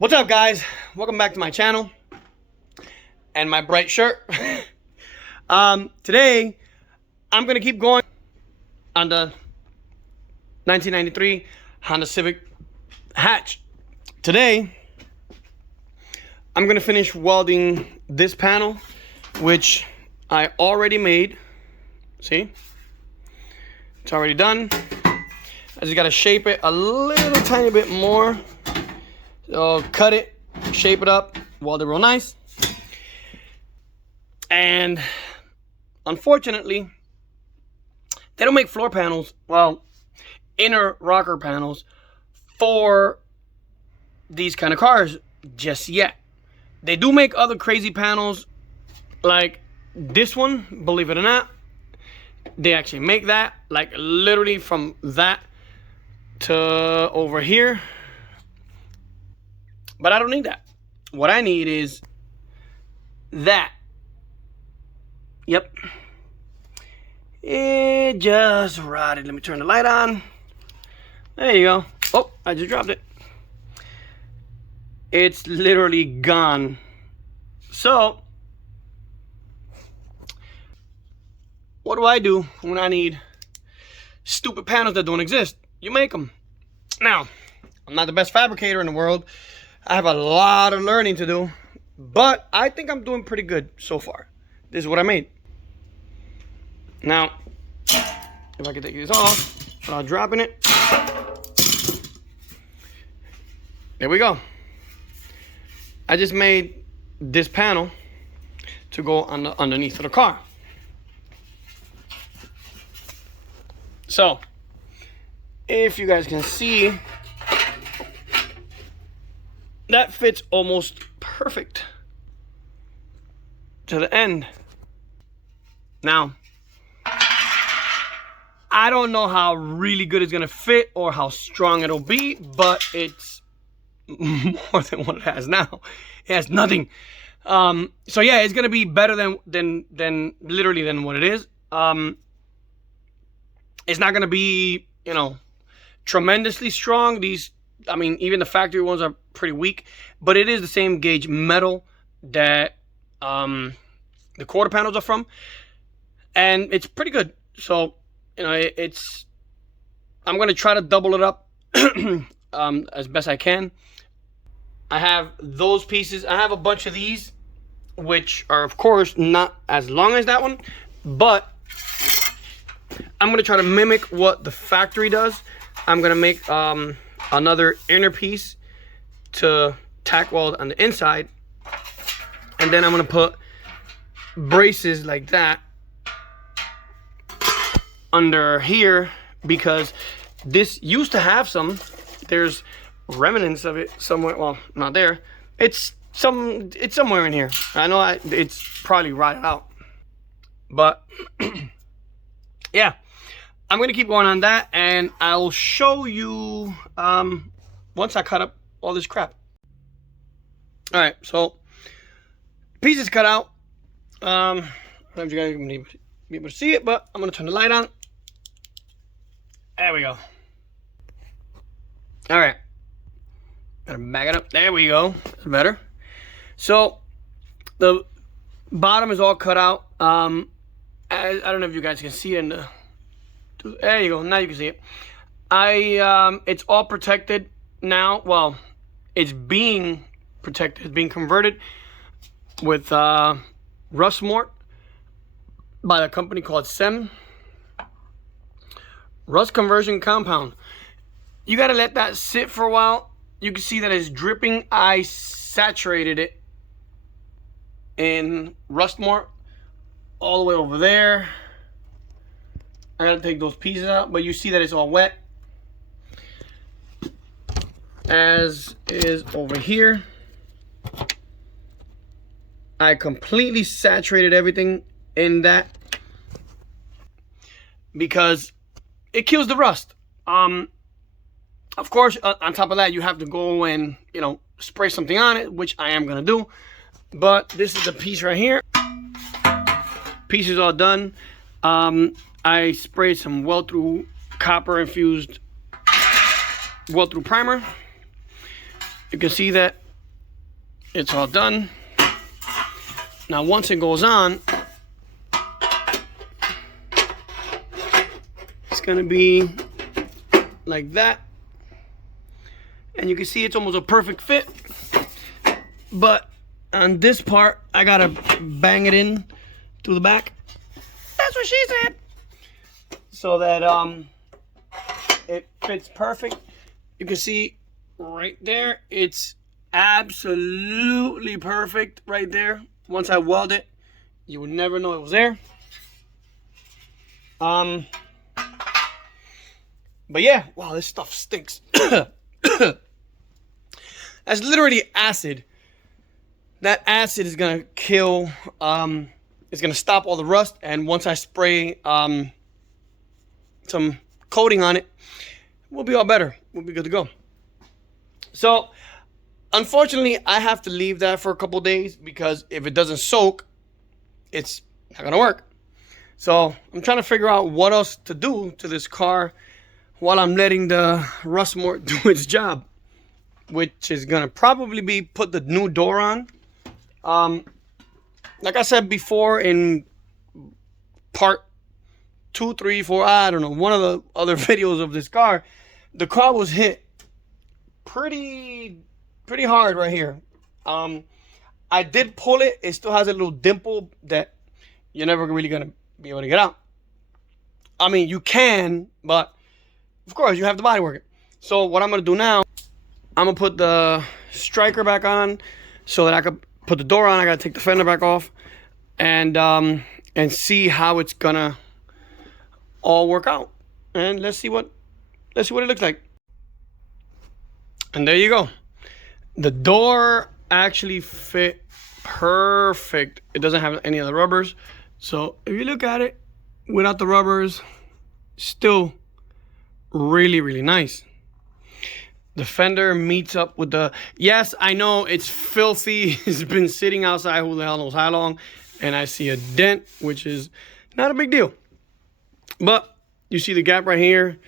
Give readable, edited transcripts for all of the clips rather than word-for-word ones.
What's up, guys? Welcome back to my channel and my bright shirt. Today I'm gonna keep going on the 1993 Honda Civic hatch. Today I'm gonna finish welding this panel, which I already made. See, it's already done. I just gotta shape it a little tiny bit more. So cut it, shape it up, weld it real nice. And unfortunately, they don't make floor panels, well, inner rocker panels for these kind of cars just yet. They do make other crazy panels like this one, believe it or not. They actually make that, like literally from that to over here. But I don't need that. What I need is that. Yep. It just rotted. Let me turn the light on. There you go. Oh, I just dropped it. It's literally gone. So, what do I do when I need stupid panels that don't exist? You make them. Now, I'm not the best fabricator in the world. I have a lot of learning to do, but I think I'm doing pretty good so far. This is what I made. Now, if I can take this off without dropping it. There we go. I just made this panel to go on the underneath of the car. So, if you guys can see, that fits almost perfect to the end. Now, I don't know how really good it's gonna fit or how strong it'll be, but it's more than what it has now. It has nothing. So yeah, it's gonna be better than literally than what it is. It's not gonna be, you know, tremendously strong. These, I mean, even the factory ones are pretty weak, but it is the same gauge metal that the quarter panels are from, and it's pretty good. So, you know, I'm gonna try to double it up as best I can. I have those pieces. I have a bunch of these, which are of course not as long as that one, but I'm gonna try to mimic what the factory does. I'm gonna make another inner piece to tack weld on the inside, and then I'm gonna put braces like that under here, because this used to have some. There's remnants of it somewhere. Well, not there. It's somewhere in here. I know it's probably rotted out, but yeah, I'm gonna keep going on that, and I'll show you once I cut up all this crap. All right, so pieces cut out. I don't know if you guys can be able to see it, but I'm gonna turn the light on. There we go. All right, gotta back it up. There we go. That's better. So the bottom is all cut out. I don't know if you guys can see it in the. There you go. Now you can see it. It's all protected now. Well, it's being protected. It's being converted with rust mort by a company called SEM. Rust conversion compound. You gotta let that sit for a while. You can see that it's dripping. I saturated it in rust mort all the way over there. I gotta take those pieces out, but you see that it's all wet, as is over here. I completely saturated everything in that because it kills the rust. Of course, on top of that, you have to go and, you know, spray something on it, which I am gonna do. But this is the piece right here. Piece is all done. I sprayed some weld-through copper infused weld-through primer. You can see that it's all done. Now, once it goes on, it's gonna be like that. And you can see it's almost a perfect fit. But on this part, I gotta bang it in through the back. That's what she said. So that it fits perfect. You can see right there, it's absolutely perfect right there. Once I weld it, you would never know it was there. But yeah, wow, this stuff stinks. That's literally acid. That acid is gonna kill, it's gonna stop all the rust. And once I spray some coating on it, we'll be all better. We'll be good to go. So, unfortunately, I have to leave that for a couple days because if it doesn't soak, it's not gonna work. So I'm trying to figure out what else to do to this car while I'm letting the rust mort do its job, which is gonna probably be put the new door on. Like I said before in part 2, 3, 4, I don't know, one of the other videos of this car, the car was hit pretty hard right here. I did pull it. It still has a little dimple that you're never really gonna be able to get out. I mean, you can, but of course you have to body work it. So what I'm gonna do now, I'm gonna put the striker back on so that I could put the door on. I gotta take the fender back off and see how it's gonna all work out. And let's see what it looks like. And there you go. The door actually fit perfect. It doesn't have any of the rubbers. So if you look at it without the rubbers, still really nice. The fender meets up with the, yes, I know it's filthy. It's been sitting outside who the hell knows how long. And I see a dent, which is not a big deal. But you see the gap right here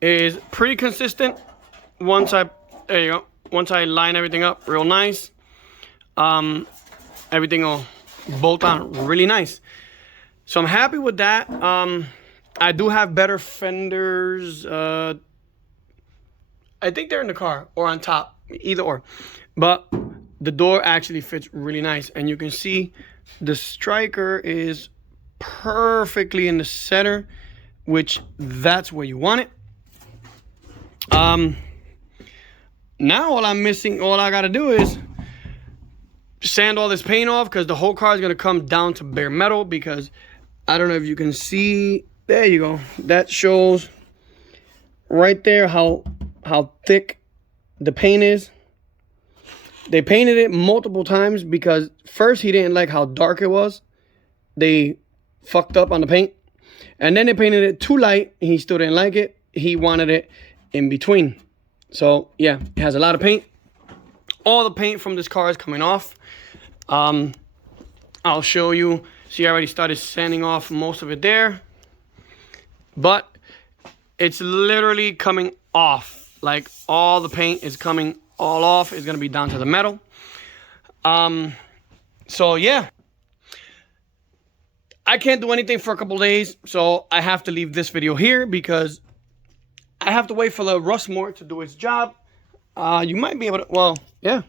is pretty consistent. There you go. Once I line everything up real nice, everything will bolt on really nice. So I'm happy with that. I do have better fenders. I think they're in the car or on top, either or. But the door actually fits really nice. And you can see the striker is perfectly in the center, which that's where you want it. Now all I gotta do is sand all this paint off because the whole car is gonna come down to bare metal because I don't know if you can see, there you go. That shows right there how thick the paint is. They painted it multiple times because first he didn't like how dark it was. They fucked up on the paint. And then they painted it too light. He still didn't like it. He wanted it in between. So yeah, it has a lot of paint. All the paint from this car is coming off. I'll show you. See, I already started sanding off most of it there. But it's literally coming off. Like all the paint is coming all off. It's gonna be down to the metal. So yeah. I can't do anything for a couple days, so I have to leave this video here because I have to wait for the rust mort to do its job. You might be able to, well, yeah.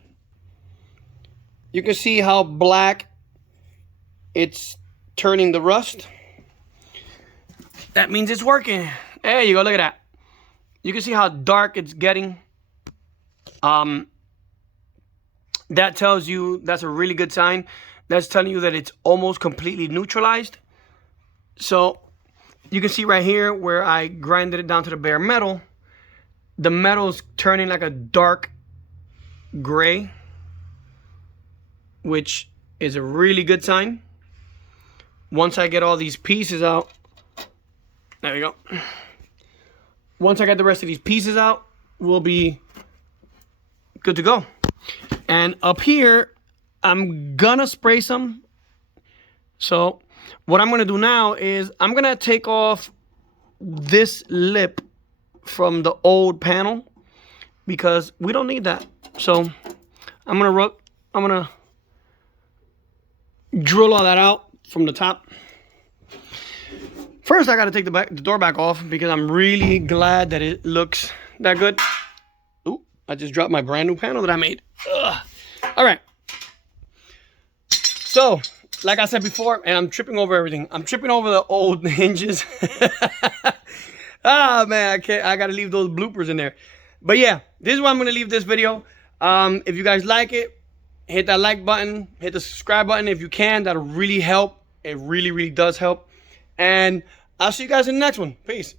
You can see how black it's turning the rust. That means it's working. There you go, look at that. You can see how dark it's getting. That tells you, that's a really good sign. That's telling you that it's almost completely neutralized. So you can see right here where I grinded it down to the bare metal. The metal's turning like a dark gray, which is a really good sign. Once I get all these pieces out, there we go. Once I get the rest of these pieces out, we'll be good to go. And up here, I'm gonna spray some. So what I'm gonna do now is I'm gonna take off this lip from the old panel because we don't need that. So I'm gonna I'm gonna drill all that out from the top. First, I gotta take the door back off because I'm really glad that it looks that good. Ooh, I just dropped my brand new panel that I made. Ugh. All right. So, like I said before, and I'm tripping over everything. I'm tripping over the old hinges. Ah, man, I gotta leave those bloopers in there. But yeah, this is why I'm gonna leave this video. If you guys like it, hit that like button, hit the subscribe button if you can. That'll really help. It really, really does help. And I'll see you guys in the next one. Peace.